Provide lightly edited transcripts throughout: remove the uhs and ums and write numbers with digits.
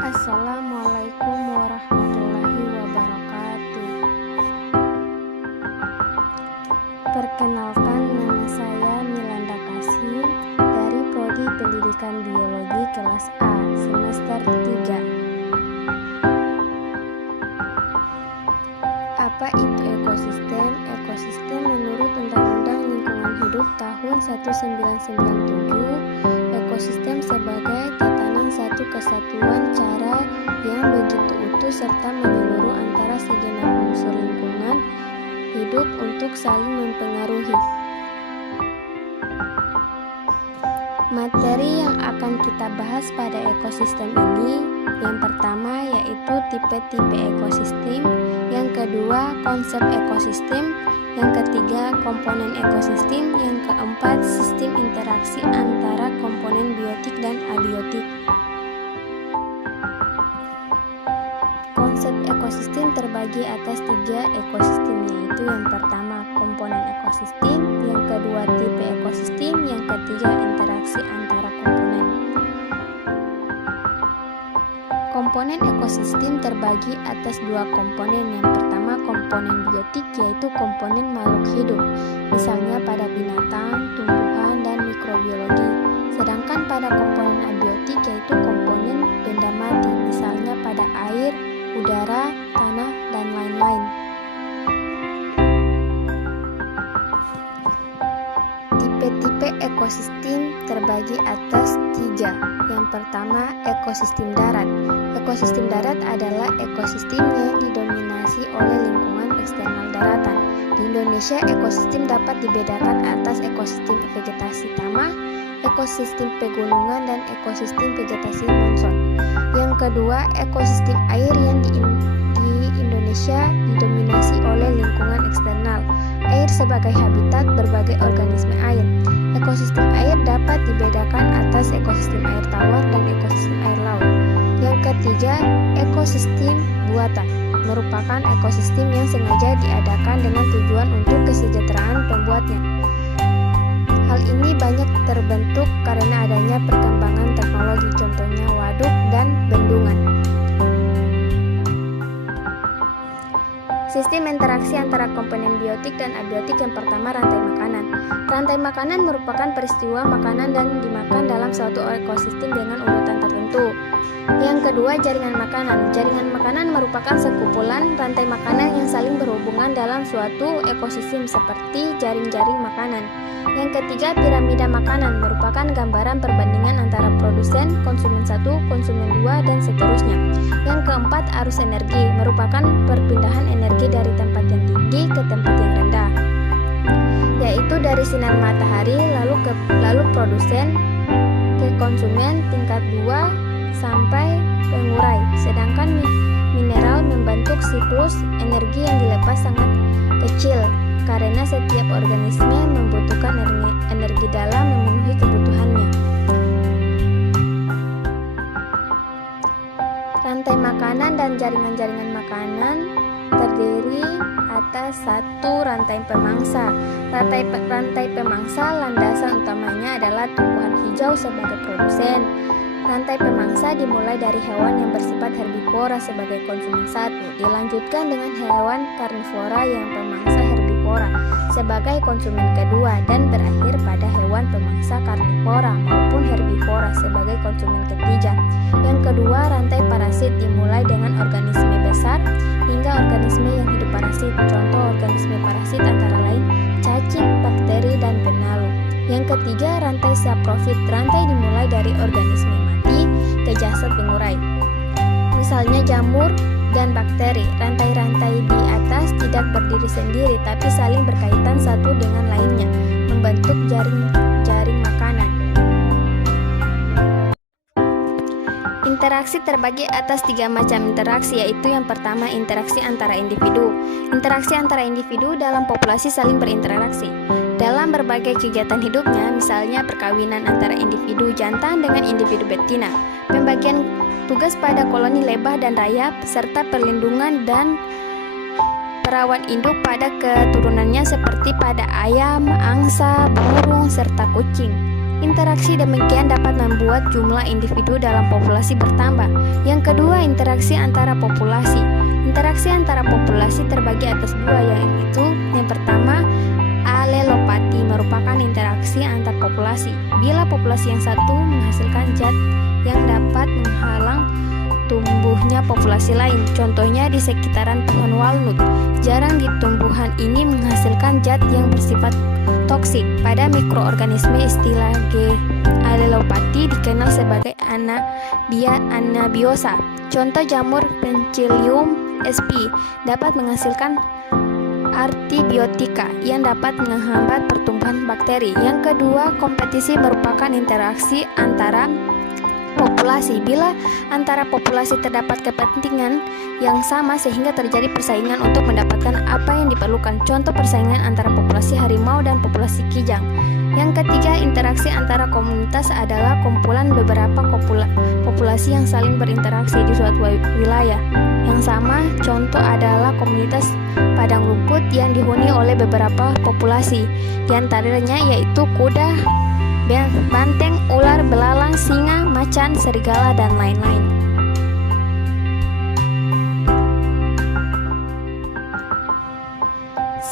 Assalamualaikum warahmatullahi wabarakatuh. Perkenalkan, nama saya Milanda Kasim dari Prodi Pendidikan Biologi kelas A semester 3. Apa itu ekosistem? Ekosistem menurut Undang-Undang Lingkungan Hidup tahun 1997, ekosistem sebagai tatanan satu kesatuan cara yang begitu utuh serta menyeluruh antara segenap unsur lingkungan hidup untuk saling mempengaruhi. Materi yang akan kita bahas pada ekosistem ini, yang pertama yaitu tipe-tipe ekosistem, yang kedua konsep ekosistem, yang ketiga komponen ekosistem, yang keempat sistem interaksi antara komponen biotik dan abiotik. Konsep ekosistem terbagi atas 3 ekosistem, yaitu yang pertama komponen ekosistem, yang kedua tipe ekosistem, yang ketiga interaksi antara komponen. Komponen ekosistem terbagi atas 2 komponen. Yang pertama komponen biotik, yaitu komponen makhluk hidup, misalnya pada binatang, tumbuhan, dan mikrobiologi. Sedangkan pada komponen abiotik, yaitu komponen benda mati, misalnya pada air, udara, tanah, dan lain-lain. Tipe-tipe ekosistem terbagi atas 3. Yang pertama, ekosistem darat. Ekosistem darat adalah ekosistem yang didominasi oleh lingkungan eksternal daratan. Di Indonesia, ekosistem dapat dibedakan atas ekosistem vegetasi tanah, ekosistem pegunungan, dan ekosistem vegetasi monson. Yang kedua, ekosistem air yang di Indonesia didominasi oleh lingkungan eksternal. Air sebagai habitat berbagai organisme air. Ekosistem air dapat dibedakan atas ekosistem air tawar dan ekosistem air laut. Yang ketiga, ekosistem buatan merupakan ekosistem yang sengaja diadakan dengan tujuan untuk kesejahteraan pembuatnya. Hal ini banyak terbentuk karena adanya perkembangan teknologi, contohnya waduk dan bendungan. Sistem interaksi antara komponen biotik dan abiotik. Yang pertama, rantai makanan. Rantai makanan merupakan peristiwa makanan dan dimakan dalam suatu ekosistem dengan urutan tertentu. Yang kedua, jaringan makanan. Jaringan makanan merupakan sekumpulan rantai makanan yang saling berhubungan dalam suatu ekosistem seperti jaring-jaring makanan. Yang ketiga, piramida makanan merupakan gambaran perbandingan antara produsen, konsumen 1, konsumen 2, dan seterusnya. Yang keempat, arus energi merupakan perpindahan energi dari tempat yang tinggi ke tempat yang rendah, yaitu dari sinar matahari lalu produsen ke konsumen tingkat 2 sampai pengurai. Sedangkan mineral membentuk siklus energi yang dilepas sangat kecil karena setiap organisme membutuhkan energi dalam memenuhi kebutuhannya. Rantai makanan dan jaringan-jaringan makanan terdiri atas 1 rantai pemangsa. Rantai pemangsa landasan utamanya adalah tumbuhan hijau sebagai produsen. Rantai pemangsa dimulai dari hewan yang bersifat herbivora sebagai konsumen 1, dilanjutkan dengan hewan karnivora yang pemangsa herbivora sebagai konsumen kedua, dan berakhir pada hewan pemangsa karnivora maupun herbivora sebagai konsumen ketiga. Yang kedua, rantai parasit dimulai dengan organisme besar hingga organisme yang hidup parasit. Contoh organisme parasit antara lain cacing, bakteri, dan benalu. Yang ketiga, rantai saprofit. Rantai dimulai dari organisme mati ke jasad pengurai, misalnya jamur dan bakteri. Rantai-rantai di atas tidak berdiri sendiri tapi saling berkaitan satu dengan lainnya, membentuk jaring makanan. Interaksi terbagi atas 3 macam interaksi, yaitu yang pertama interaksi antara individu. Interaksi antara individu dalam populasi saling berinteraksi dalam berbagai kegiatan hidupnya, misalnya perkawinan antara individu jantan dengan individu betina, pembagian tugas pada koloni lebah dan rayap, serta perlindungan dan perawan induk pada keturunannya seperti pada ayam, angsa, burung, serta kucing. Interaksi demikian dapat membuat jumlah individu dalam populasi bertambah. Yang kedua, interaksi antara populasi. Interaksi antara populasi terbagi atas dua, yaitu yang pertama, alelopati merupakan interaksi antar populasi. Bila populasi yang satu menghasilkan zat yang dapat menghalang tumbuhnya populasi lain. Contohnya di sekitaran pohon walnut. Jarang di tumbuhan ini menghasilkan zat yang bersifat toksik. Pada mikroorganisme istilah G. alelopati dikenal sebagai anabiosa. Contoh jamur Penicillium sp dapat menghasilkan antibiotika yang dapat menghambat pertumbuhan bakteri. Yang kedua, kompetisi merupakan interaksi antara populasi. Bila antara populasi terdapat kepentingan yang sama sehingga terjadi persaingan untuk mendapatkan apa yang diperlukan. Contoh persaingan antara populasi harimau dan populasi kijang. Yang ketiga, interaksi antara komunitas adalah kumpulan beberapa populasi yang saling berinteraksi di suatu wilayah yang sama. Contoh adalah komunitas padang rumput yang dihuni oleh beberapa populasi, di antaranya yaitu kuda, banteng, ular, belalang, singa, macan, serigala, dan lain-lain.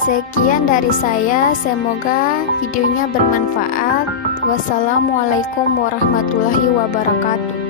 Sekian dari saya, semoga videonya bermanfaat. Wassalamualaikum warahmatullahi wabarakatuh.